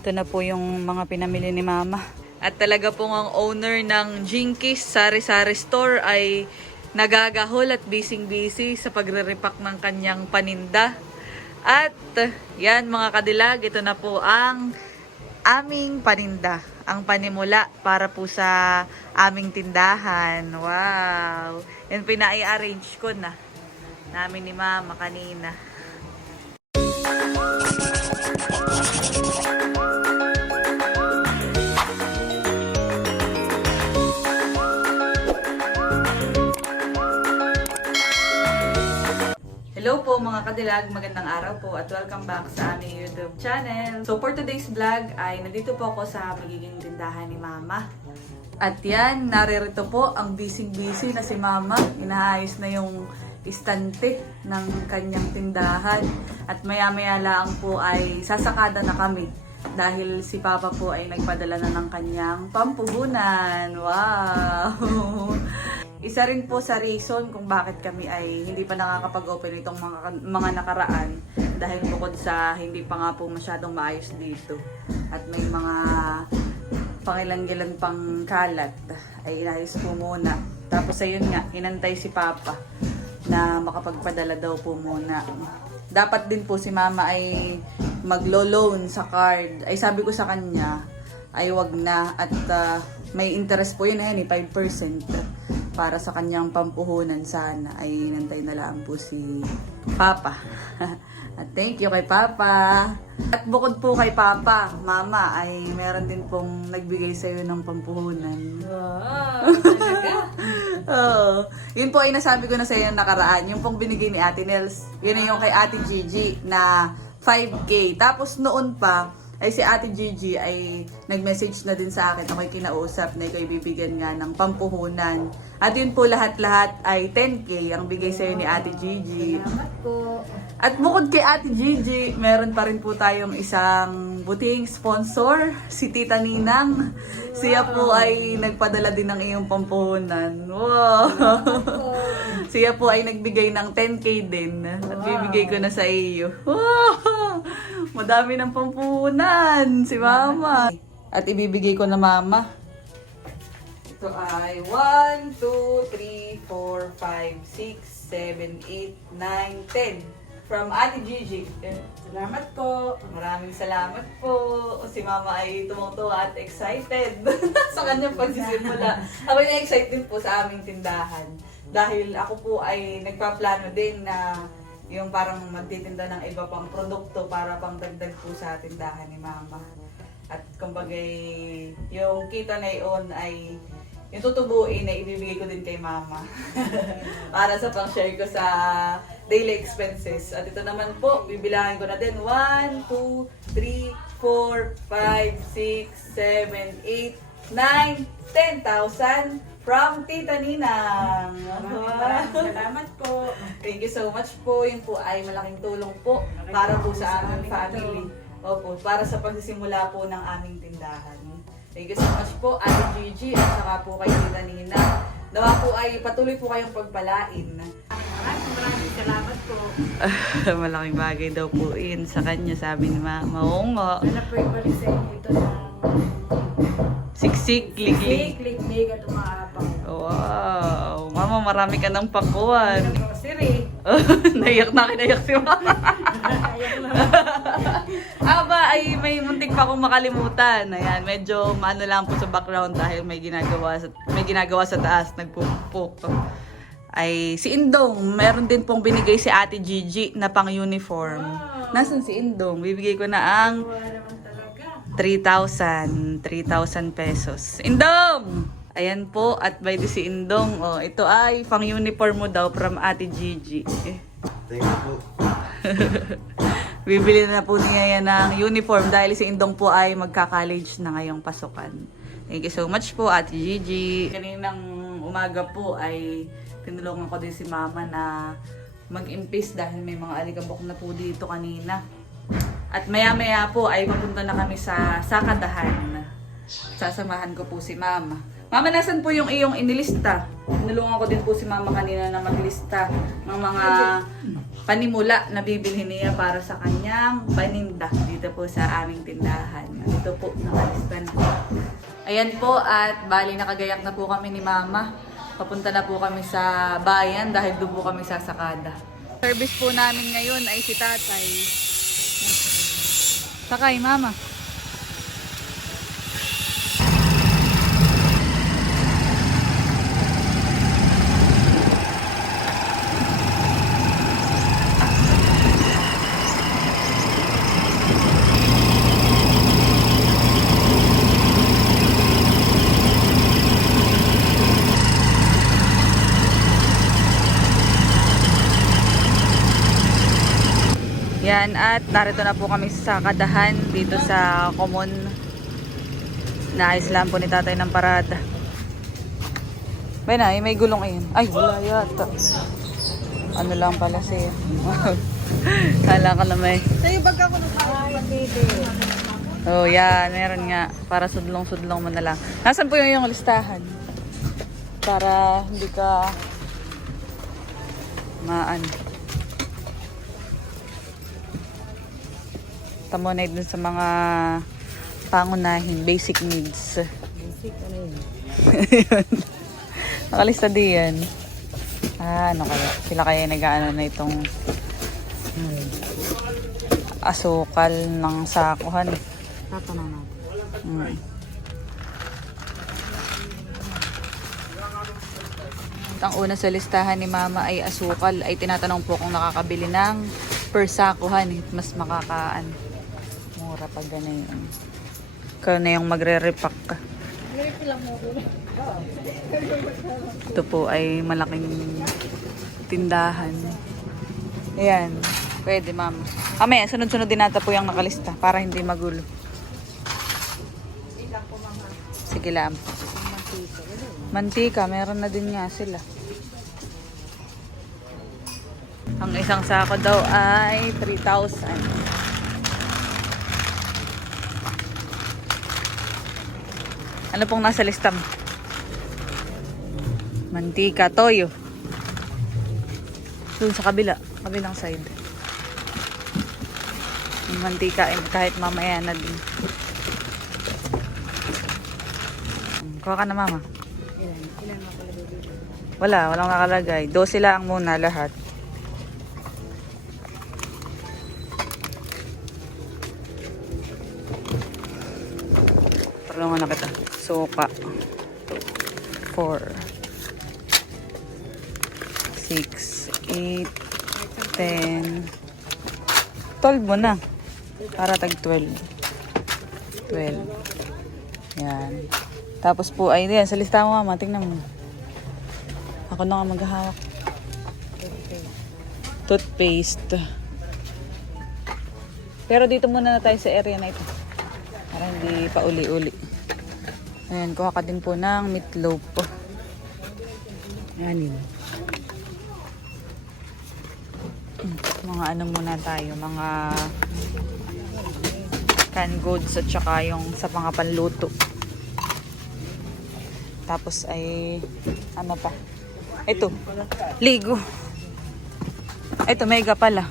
Ito na po yung mga pinamili ni Mama. At talaga pong ang owner ng Jinkies Sari Sari Store ay nagagahol at busy-busy sa pagre-repack ng kanyang paninda. At yan mga kadilag, ito na po ang aming paninda. Ang panimula para po sa aming tindahan. Wow! Yan pinai-arrange ko na. Namin ni Mama kanina. Hello po mga kadilag, magandang araw po at welcome back sa aming YouTube channel. So for today's vlog ay nandito po ako sa magiging tindahan ni Mama. At yan, naririto po ang busy-busy na si Mama. Inaayos na yung istante ng kanyang tindahan. At maya-maya lang po ay sasakada na kami. Dahil si Papa po ay nagpadala na ng kanyang pampuhunan. Wow! Isa rin po sa reason kung bakit kami ay hindi pa nakakapag-open itong mga, mga nakaraan dahil bukod sa hindi pa nga po masyadong maayos dito at may mga pangilanggilan pang kalat ay inayos po muna. Tapos ayun nga, inantay si Papa na makapagpadala daw po muna. Dapat din po si Mama ay maglo-loan sa card. Ay sabi ko sa kanya, ay wag na at ah, may interest po yun eh, 5% para sa kanyang pampuhunan sana ay nantay na lang po si Papa. At thank you kay Papa. At bukod po kay Papa, Mama ay meron din pong nagbigay sa iyo ng pampuhunan. Wow, talaga? Oo. Yun po ay nasabi ko na sa iyo nakaraan. Yung pong binigay ni Ate Nels. Yun na yung kay Ate Gigi na 5K. Tapos noon pa, ay si Ate Gigi ay nag-message na din sa akin. Ako'y kinausap na ikaw bibigyan nga ng pampuhunan. At yun po lahat-lahat ay 10K ang bigay sa ni Ate Gigi. Salamat po. At bukod kay Ate Gigi, meron pa rin po tayong isang buting sponsor, si Tita Ninang. Siya po ay nagpadala din ng iyong pampuhunan. Wow! Siya po ay nagbigay ng 10k din. At bibigay ko na sa iyo. Wow! Madami ng pampuhunan si Mama. At ibibigay ko na Mama. Ito ay 1, 2, 3, 4, 5, 6, 7, 8, 9, 10. From Ate Gigi. Salamat po. Maraming salamat po. Si Mama ay tumutuwa at excited sa kanyang pagsisimula. Ako na excited din po sa aming tindahan. Dahil ako po ay nagpaplano din na yung parang magtitinda ng iba pang produkto para pang dagdag po sa tindahan ni Mama. At kumbaga yung kita na yun ay yung tutubuin na ibibigay ko din kay Mama. para sa pang-share ko sa daily expenses. At ito naman po, bibilangin ko na din. 1, 2, 3, 4, 5, 6, 7, 8, 9, 10,000 from Tita Ninang. Maraming salamat po. Thank you so much po. Yun po ay malaking tulong po para po sa aming family. Opo, para sa pagsisimula po ng aming tindahan. Thank you so much po, Ate Gigi, at saka po kay Tita Nina. Nawa po ay patuloy po kayong pagpalain. Maraming maraming salamat po. Malaking bagay daw po yun sa kanya, sabi ni Mama. Oo nga. Sana po ibalik sa inyo ito ng Siksik, liglig. klik-klik at umaapang. Wow. Mama, marami ka ng pakuan. Ano po, Siri? Naiyak na kinayak si Mama. Aba, ay may muntik pa akong makalimutan. Ayan, medyo maano lang po sa background dahil may ginagawa sa, may ginagawa sa taas, nagpupuk. Ay, si Indong, meron din pong binigay si Ate Gigi na pang uniform. Nasaan si Indong? Bibigay ko na ang Wala naman talaga. 3,000. 3,000 pesos. Indong! Ayan po, at by the si Indong. Oh, ito ay pang uniform mo daw from Ate Gigi. Thank you. Bibili na po niya yan ng uniform dahil si Indong po ay magka-college na ngayong pasukan. Thank you so much po, Ate Gigi. Kaninang umaga po ay tinulungan ko din si Mama na mag-impis dahil may mga alikabok na po dito kanina. At maya-maya po ay papunta na kami sa Sakadahan. Sasamahan ko po si Mama. Mama, nasan po yung iyong inilista? Tinulungan ko din po si Mama kanina na maglista ng mga panimula na bibili niya para sa kanyang paninda dito po sa aming tindahan. Dito po, nakalista na. Ayan po at bali nakagayak na po kami ni Mama. Papunta na po kami sa bayan dahil doon po kami sasakada. Service po namin ngayon ay si Tatay. Sakay, Mama. Yan, at narito na po kami sa Kadahan dito sa Common. Naayos lang po ni tatay ng parada. Na, eh, may gulong ayun. Ay, wala yata. Ano lang pala siya. Kala ka na may. Sa'yo baga ko nung. Oh, yan. Meron nga. Para sudlong-sudlong mo na lang. Nasaan po yung yung listahan? Para hindi ka maan. Tamo na dun sa mga pangunahin, basic needs. Basic, ano yun? Nakalista di yan. Ah, ano kaya? Sila kaya nag-ano na itong Hmm. asukal ng sakuhan. Tatanong natin. Mm. Ang una sa listahan ni Mama ay asukal. Ay tinatanong po kung nakakabili ng per sakuhan. eh. Mas makakaan. Mura pag ganun. Ikaw na yung magre-repack ka. Ito po ay malaking tindahan. Ayan. Pwede, ma'am. Mamaya, sunod-sunod din nata po yung nakalista para hindi magulo. Sige lang. Mantika, meron na din nga sila. Ang isang sako daw ay 3,000. Ano pong nasa lista mo? Mantika, toyo. Doon sa kabila, kabilang side. Yung mantika, eh, kahit mamaya na din. Hmm, Kuha ka na mama. Ilan? Ilan makalagay dito? Wala, walang nakalagay. 12 lang muna lahat. Suka. 4 6 8 10 12 mo na. Para tag 12. 12. Yan. Tapos po, ay yan, sa lista mo mama, tingnan mo. Ako na nga maghahawak. Toothpaste. Pero dito muna na tayo sa area na ito. Para hindi pa uli-uli. Ayan, kuha ka din po ng meatloaf. Anin. Mga ano muna tayo, mga canned goods at saka yung sa mga panluto. Tapos ay ano pa? Ito, ligo. Ito, mega pala.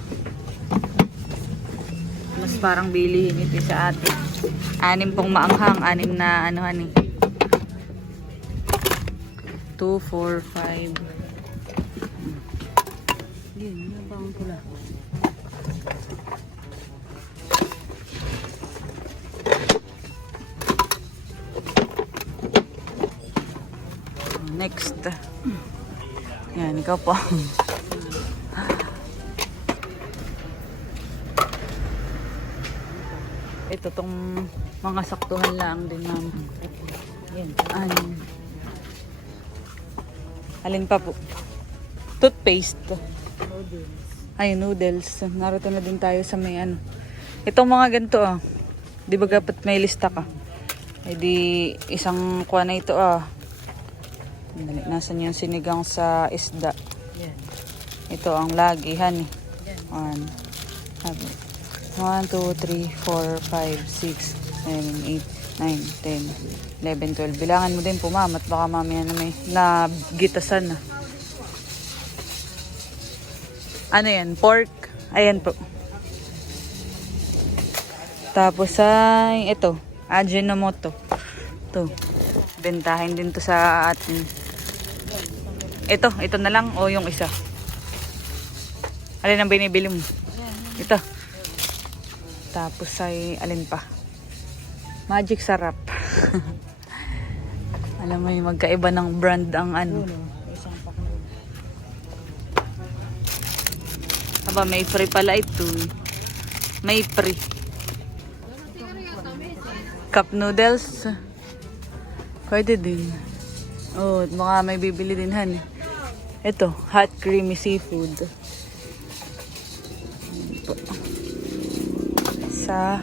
Mas parang bilihin ito sa atin. Anim pong maanghang, anim na ano hani. 2, 4, 5. Yun, yung bang pula. Next. Yan, ikaw po. Ito tong mga saktuhan lang din namin. Yan. Anin. Alin pa po? Toothpaste. Noodles. Ay, noodles. Narito na din tayo sa may ano. Itong mga ganito ah. Di ba dapat may lista ka? Eh di isang kuha na ito ah. Dali, Nasaan yung sinigang sa isda? Yan. Ito ang lagi, honey. Yan. One. One, two, three, four, five, six, seven, eight, nine, ten, eleven, twelve. Bilangan mo din po, ma'am. At baka mamaya na may nagitasan na. Ano yan? Pork. Ayan po. Tapos ay ito, Ajinomoto. Ito. Bentahin din to sa atin. Ito, ito na lang o yung isa. Alin ang binibili mo? Ito. Tapos ay alin pa? Magic sarap. Alam mo yung magkaiba ng brand ang ano. Na. Aba, may free pala ito. May free. Cup noodles. Pwede din. Oh, baka may bibili din han. eh. Ito, hot creamy seafood. Sa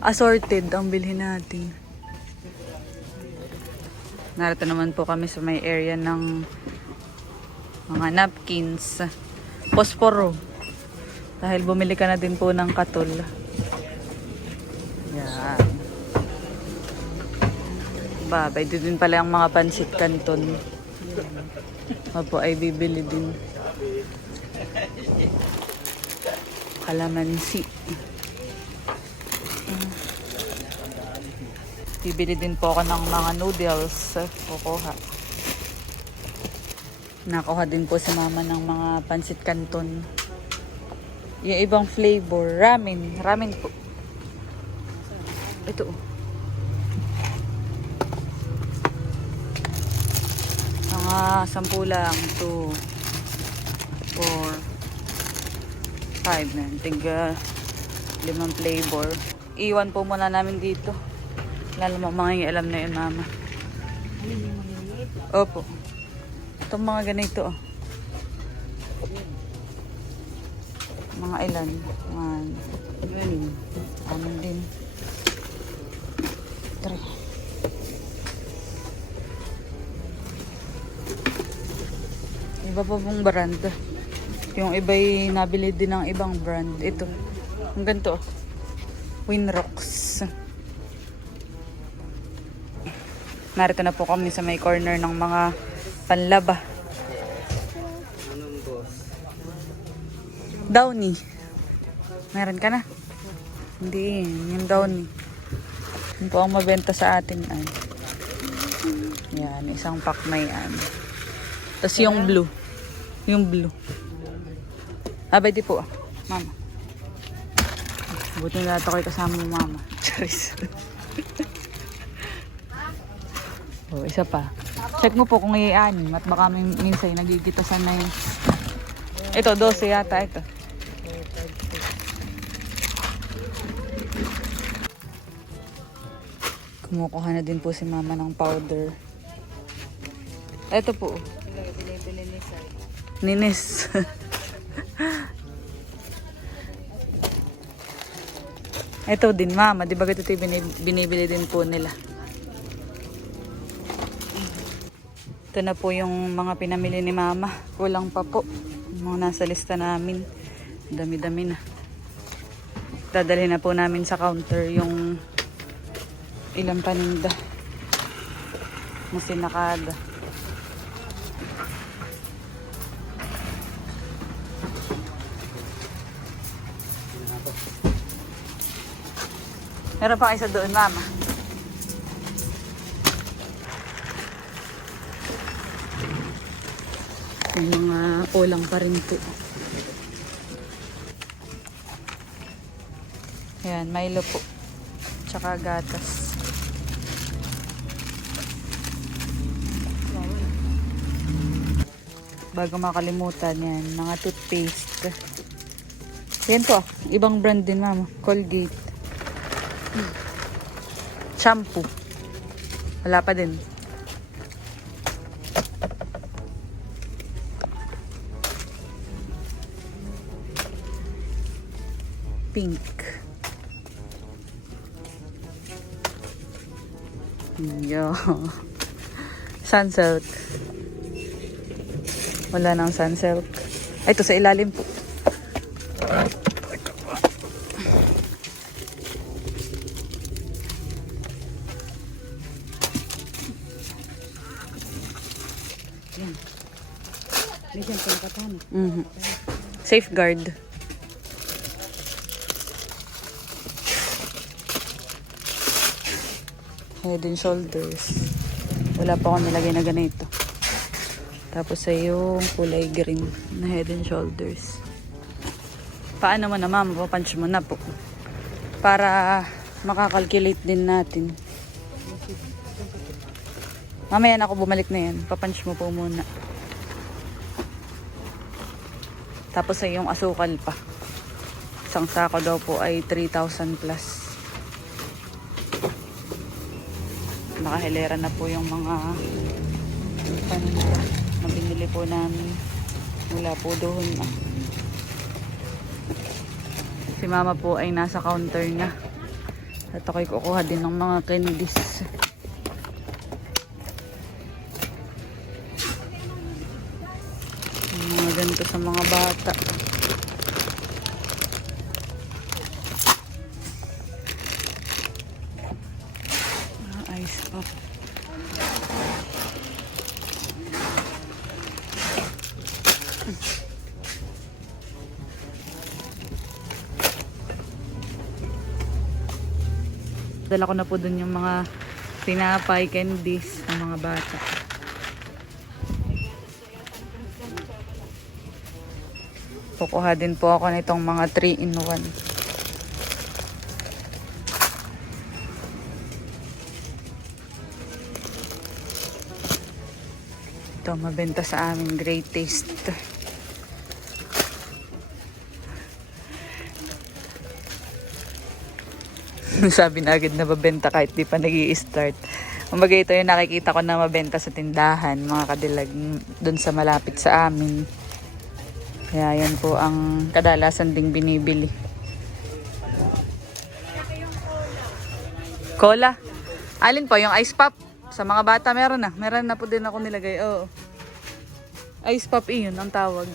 assorted ang bilhin natin. Narito naman po kami sa may area ng mga napkins. Posporo. Dahil bumili ka na din po ng katol. Yan. Babay, doon din pala ang mga pansit canton. Opo, ay bibili din. Kalamansi. Mm. Bibili din po ako ng mga noodles. Kukuha. Nakuha din po sa mama ng mga pansit canton. Yung ibang flavor. Ramen. Ramen po. Ito oh. Mga sampu lang. 2, 4, 5 na. Tiga limang flavor. Iwan po muna namin dito. Lalo mo mga alam na yun, mama. Opo. Itong mga ganito, oh. Mga ilan? One, Yun. anim din. Three. Iba pa pong brand. Yung iba'y nabili din ng ibang brand. Ito. Ang ganito. oh. Winrocks. Narito na po kami sa may corner ng mga panlaba. Downy. Meron ka na? Hindi, yung downy. Yun po ang mabenta sa atin ay. Yan, isang pack na yan. Tapos yung blue. Yung blue. Abay di po ah. Mama. Buti na lahat ako'y kasama mo mama. Charis. Oh, isa pa. Check mo po kung iaanin at baka min- minsan nagigitasan na yun. Ito, 12 yata ito. Kumukuha na din po si mama ng powder. Ito po. Ninis. Ito din mama, di ba ito binib- binibili din po nila. Ito na po yung mga pinamili ni mama. Kulang pa po. Yung mga nasa lista namin. Dami-dami na. Dadalhin na po namin sa counter yung ilang paninda. Na sinakada. Meron pa isa doon, mama. May mga kulang pa rin po. Ayan, Milo po. Tsaka gatas. Bago makalimutan yan, mga toothpaste. Yan po, ibang brand din mama. Colgate. Shampoo. Wala pa din. Pink. Yo. Sunsilk. Wala nang sunsilk. Ay, ito sa ilalim po. Yan. May siyang pinakatana. Mhm. Safeguard. Head and shoulders. Wala pa akong nilagay na ganito. Tapos ay yung kulay green na head and shoulders. Paano mo na ma'am? Papunch mo na po. Para makakalculate din natin. Mamaya na ako bumalik na yan. Papunch mo po muna. Tapos ay yung asukal pa. Isang sako daw po ay 3,000 plus. Nakahilera na po yung mga paninda na po namin. Mula po doon. Si mama po ay nasa counter na. At ako'y kukuha din ng mga candies. Mga ganito sa mga bata. Dala ko na po dun yung mga tinapay, candies ng mga bata. Kukuha din po ako nitong mga 3 in 1. Ito, mabenta sa amin. Great taste. Sabi na agad na mabenta kahit di pa nag start Kumbaga ito yung nakikita ko na mabenta sa tindahan, mga kadilag, dun sa malapit sa amin. Kaya yan po ang kadalasan ding binibili. Cola. Alin po, yung ice pop. Sa mga bata meron na. Meron na po din ako nilagay. Oo. Ice pop iyon ang tawag.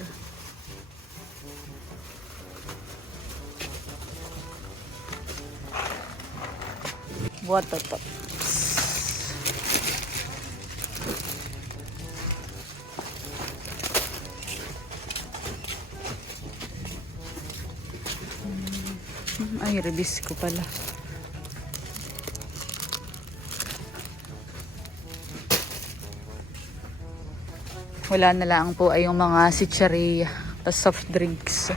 Water pop. Ay, rebis ko pala. Wala na lang po ay yung mga sitsaria, tas soft drinks.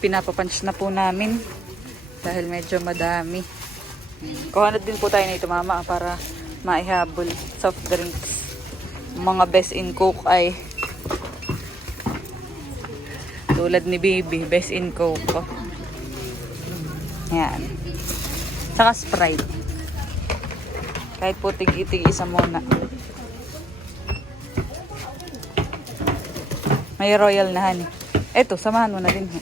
Pinapapunch na po namin dahil medyo madami. Kuha na din po tayo nito mama para maihabol soft drinks. Mga best in coke ay tulad ni baby, best in coke. Yan. Saka Sprite. Kahit po tig-tig isa muna. May royal na honey. Eto, samahan mo na din. ho.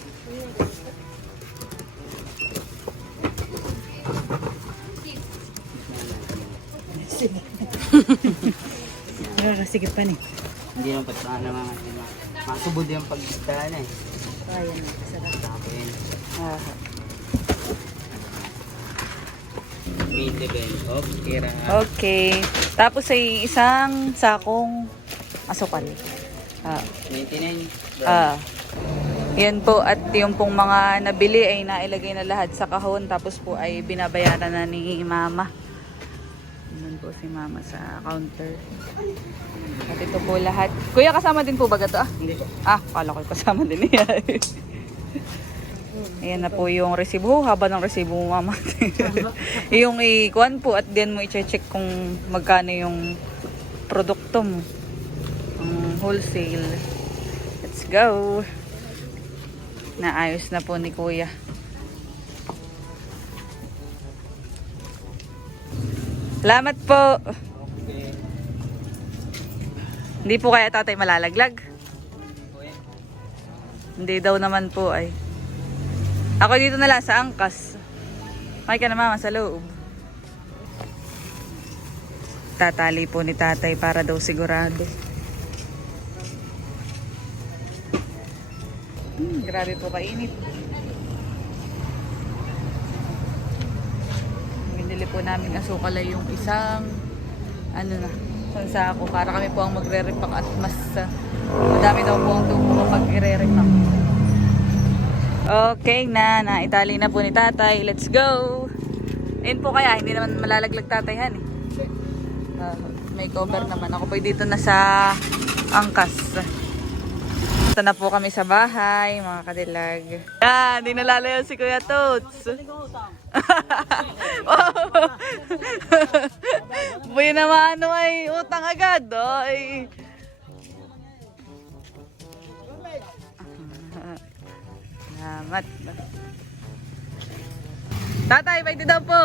Pero sige pa ni. Hindi naman pati mga mga Masubod yung pagdaan eh. Ayan, sarap. Ako yun. Ah, Main event of Kira. Okay. Tapos ay isang sakong asukal. Ah, 29. Ah. Yan po at yung pong mga nabili ay nailagay na lahat sa kahon tapos po ay binabayaran na ni mama. Po si mama sa counter. At ito po lahat. Kuya kasama din po ba gato ah? Hindi po. Ah, kala ko kasama din niya. Ayan na po yung resibo. Haba ng resibo mo, mama. yung i-kuan po at then mo i-check kung magkano yung produkto mo. Ang wholesale. Let's go. Naayos na po ni kuya. Salamat po. Okay. Hindi po kaya tatay malalaglag. Okay. Hindi daw naman po ay. Ako dito na lang sa angkas. May ka na mama sa loob. Tatali po ni tatay para daw sigurado. Hmm, grabe po kainit. Binili po namin asukal ay yung isang ano na, isang sako para kami po ang magre-repack at mas uh, Madami daw po ang tubo kapag ire-repack. Okay na, naitali na po ni tatay. Let's go! Ayun po kaya, hindi naman malalaglag tatay han eh. Ah, may cover naman. Ako po dito na sa angkas. Ito na po kami sa bahay, mga kadilag. Yan, hindi nalalayo si Kuya Toots. Buhay naman ano ay utang agad. Oh, ay. Salamat. Tatay, pwede daw po.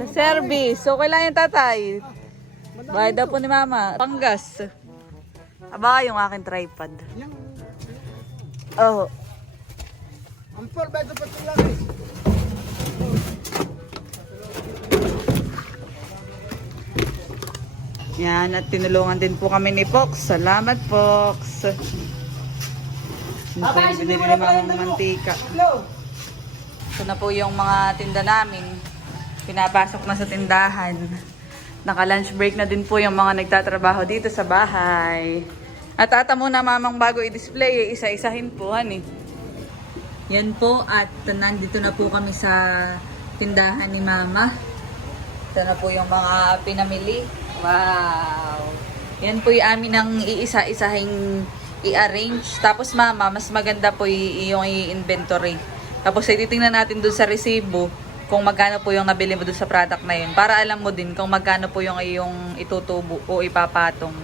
Sa service. So, kailangan yung tatay. Bayad daw po ni mama. Panggas. Aba, yung aking tripod. Oh. Ang por, beto pa lang eh. Yan, at tinulungan din po kami ni Fox. Salamat, Fox. Yung binili ni Mamang mantika. Ito na po yung mga tinda namin. Pinapasok na sa tindahan. Naka-lunch break na din po yung mga nagtatrabaho dito sa bahay. At ata muna mamang bago i-display, eh, isa-isahin po, hani. Yan po, at nandito na po kami sa tindahan ni Mama. Ito na po yung mga pinamili. Wow! Yan po yung amin ang iisa-isahing i-arrange. Tapos mama, mas maganda po yung i-inventory. Tapos ay titingnan natin dun sa resibo kung magkano po yung nabili mo dun sa product na yun. Para alam mo din kung magkano po yung iyong itutubo o ipapatong.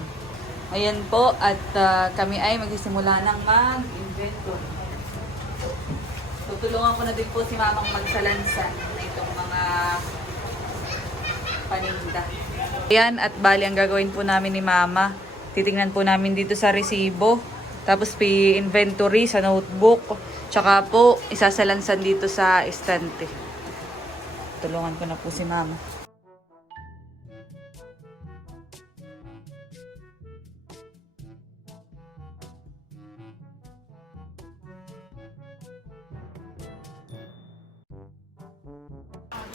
Ayan po, at ah, kami ay magsisimula ng mag-inventory. Tutulungan ko na din po si mamang magsalansan na itong mga paninda. Ayan, at bali ang gagawin po namin ni Mama. Titingnan po namin dito sa resibo. Tapos pi-inventory sa notebook. Tsaka po, isasalansan dito sa estante. Tulungan ko na po si Mama.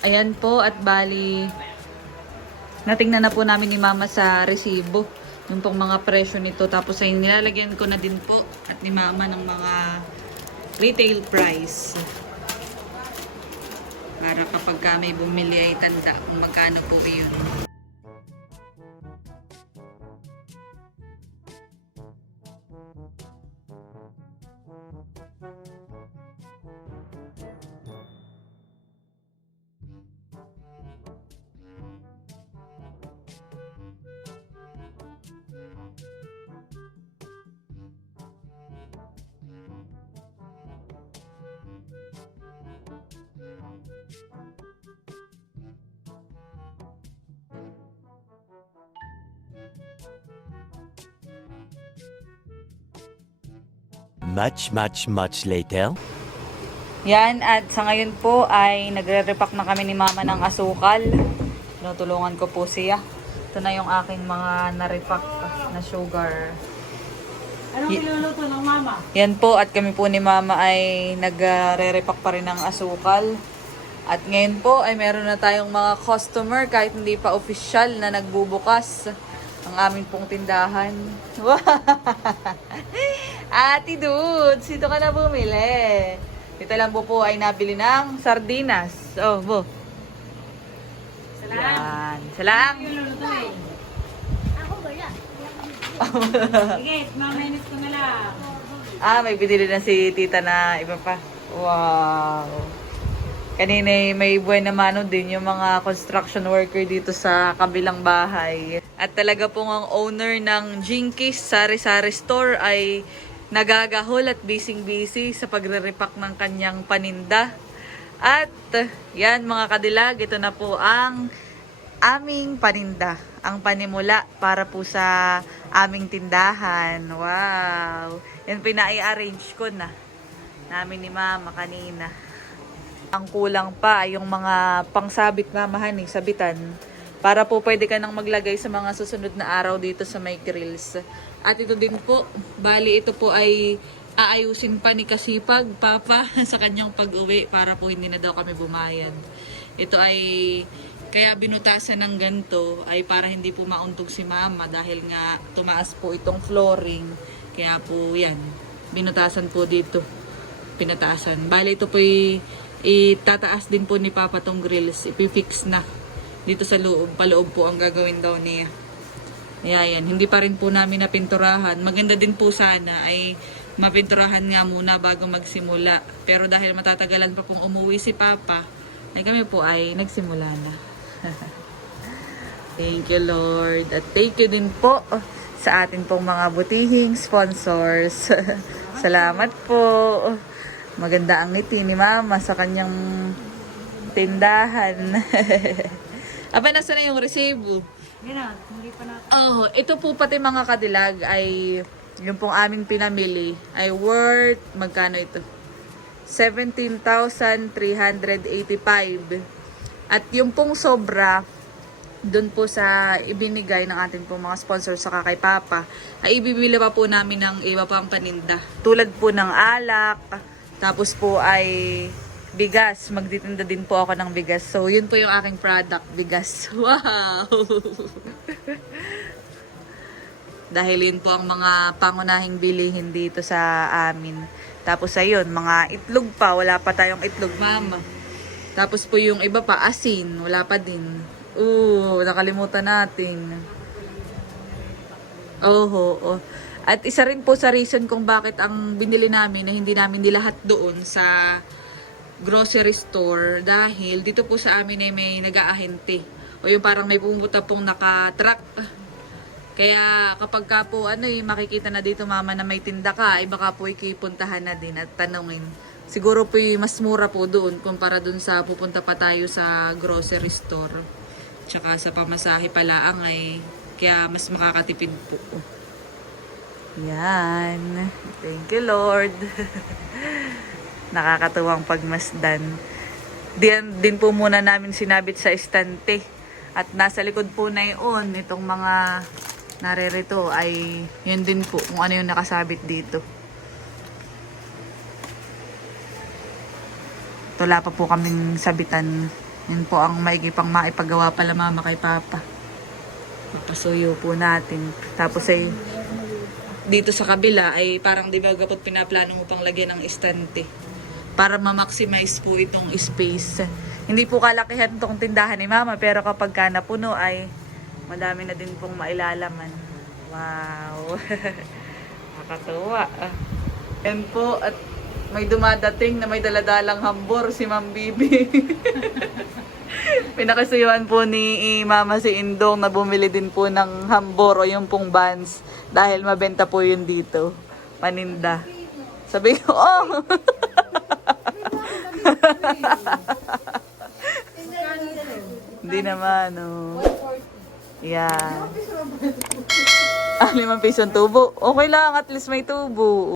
Ayan po at bali natingnan na po namin ni Mama sa resibo yung pong mga presyo nito tapos ay nilalagyan ko na din po at ni Mama ng mga retail price para kapag ka may bumili ay tanda kung magkano po yun. Much, much, much later. Yan, at sa ngayon po ay nagre-repack na kami ni Mama ng asukal. Tinutulungan ko po siya. Ito na yung aking mga na-repack na sugar. Anong niluluto ng mama? Yan po, at kami po ni Mama ay nagre-repack pa rin ng asukal. At ngayon po ay meron na tayong mga customer kahit hindi pa official na nagbubukas ang aming pong tindahan. Ate Dudes, dito ka na bumili. Dito lang po po ay nabili ng sardinas. Oh, bo. Yan. Salam. Nilulutuin. Sige, mamainit ko na lang. Ah, may binili na si tita na iba pa. Wow. Kanina eh, may buwan na mano din yung mga construction worker dito sa kabilang bahay. At talaga pong ang owner ng Jinkies Sari Sari Store ay nagagahol at busy-busy sa pagre-repack ng kanyang paninda. At yan mga kadilag, ito na po ang aming paninda. Ang panimula para po sa aming tindahan. Wow! Yan pinai-arrange ko na. Namin ni mama kanina. Ang kulang pa ay yung mga pangsabit mamahan eh, sabitan. Para po pwede ka nang maglagay sa mga susunod na araw dito sa may grills. At ito din po, bali ito po ay aayusin pa ni Kasipag, Papa, sa kanyang pag-uwi para po hindi na daw kami bumayad. Ito ay Kaya binutasan ng ganito ay para hindi po mauntog si mama dahil nga tumaas po itong flooring. Kaya po yan, binutasan po dito. Pinataasan. Bali ito po i- itataas din po ni Papa tong grills. Ipifix na. Dito sa loob, paloob po ang gagawin daw niya. Kaya yan, hindi pa rin po namin napinturahan. Maganda din po sana ay mapinturahan nga muna bago magsimula. Pero dahil matatagalan pa pong umuwi si Papa, ay kami po ay nagsimula na. thank you Lord. At thank you din po sa atin pong mga butihing sponsors. Salamat po. Maganda ang ngiti ni Mama sa kanyang tindahan. Aba, nasa na yung resibo? Gano'n, hindi pa na. Oh, ito po pati mga kadilag ay yung pong aming pinamili ay worth magkano ito? 17,385. At yung pong sobra doon po sa ibinigay ng ating pong mga sponsor sa kay Papa ay ibibili pa po namin ng iba pang paninda. Tulad po ng alak, tapos po ay bigas. Magtitinda din po ako ng bigas. So, yun po yung aking product, bigas. Wow! Dahil yun po ang mga pangunahing bilihin dito sa amin. Tapos ayun, mga itlog pa. Wala pa tayong itlog, mama. Tapos po yung iba pa, asin. Wala pa din. Oo, nakalimutan natin. Oho, oh. At isa rin po sa reason kung bakit ang binili namin na hindi namin nilahat doon sa grocery store dahil dito po sa amin ay may nag-aahente o yung parang may pumunta pong naka-truck. Kaya kapag ka po ano eh, makikita na dito mama na may tinda ka, ay baka po ikipuntahan na din at tanungin. Siguro po yung mas mura po doon kumpara doon sa pupunta pa tayo sa grocery store. Tsaka sa pamasahe pala ang ay kaya mas makakatipid po. Yan. Thank you Lord. Nakakatuwang pagmasdan. Diyan din po muna namin sinabit sa estante. At nasa likod po na yun, itong mga naririto ay yun din po kung ano yung nakasabit dito. Wala pa po kaming sabitan. Yun po ang maigi pang maipagawa pala mama kay papa. Papasuyo po natin. Tapos ay dito sa kabila ay parang di ba kapag pinaplano mo pang lagyan ng estante para ma-maximize po itong space. Hindi po kalakihan itong tindahan ni mama pero kapag ka napuno ay madami na din pong mailalaman. Wow! Nakakatuwa. Yan po at may dumadating na may daladalang hambor si Ma'am Bibi. Pinakasuyuan po ni eh, Mama si Indong na bumili din po ng hambor o yung pong buns dahil mabenta po yun dito. Paninda. Sabi ko, oh! Hindi naman, oh. Yeah. Ah, limang piso ang tubo. Okay lang, at least may tubo.